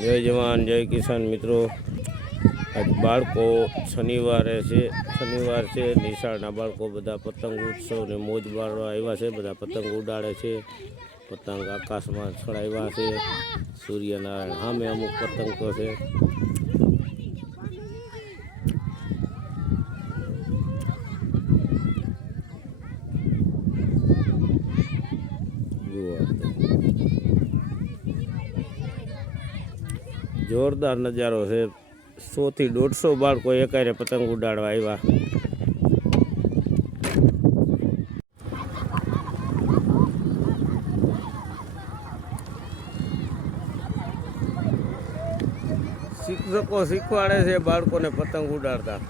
જય જવાન, જય કિસાન મિત્રો. બાળકો શનિવારે છે, શનિવાર છે નિશાળના બાળકો બધા પતંગ ઉત્સવ ને મોજ મારવા આવ્યા છે, બધા પતંગ ઉડાડે છે. પતંગ આકાશમાં છોડાવ્યા છે, સૂર્યનારાયણ સામે અમુક પતંગ છે. જુઓ આ બધું. જોરદાર નજારો છે. સોથી દોઢસો બાળકો એકારે પતંગ ઉડાડવા આવ્યા. શિક્ષકો શીખવાડે છે બાળકોને પતંગ ઉડાડતા.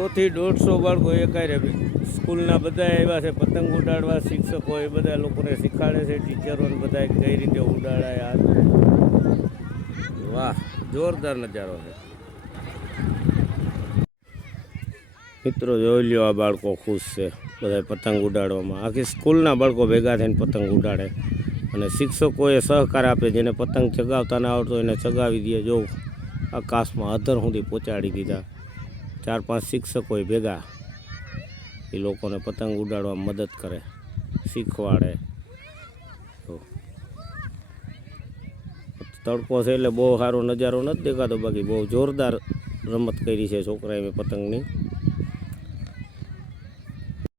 સો થી દોઢસો બાળકો એકારે સ્કૂલના બધા એવા છે, પતંગ ઉડાડવા, શિક્ષકો એ બધા લોકોને શીખવાડે છે ટીચરોને બધા કઈ રીતે ઉડાડાય, આ વાહ, જોરદાર નજારો છે. મિત્રો, જોઈ લ્યો આ બાળકો ખુશ છે બધા પતંગ ઉડાડવામાં. આખી સ્કૂલના બાળકો ભેગા થઈને પતંગ ઉડાડે. અને શિક્ષકોએ સહકાર આપે, જેને પતંગ ચગાવતા ના આવડતો એને ચગાવી દે. જો આકાશમાં અધર સુધી પહોંચાડી દીધા. ચાર પાંચ શિક્ષકોએ ભેગા. એ લોકોને પતંગ ઉડાડવા મદદ કરે, શીખવાડે. તડકો છે એટલે બહુ સારો નજારો નથી દેખાતો, બાકી બહુ જોરદાર રમત કરી છે છોકરાએ પતંગની.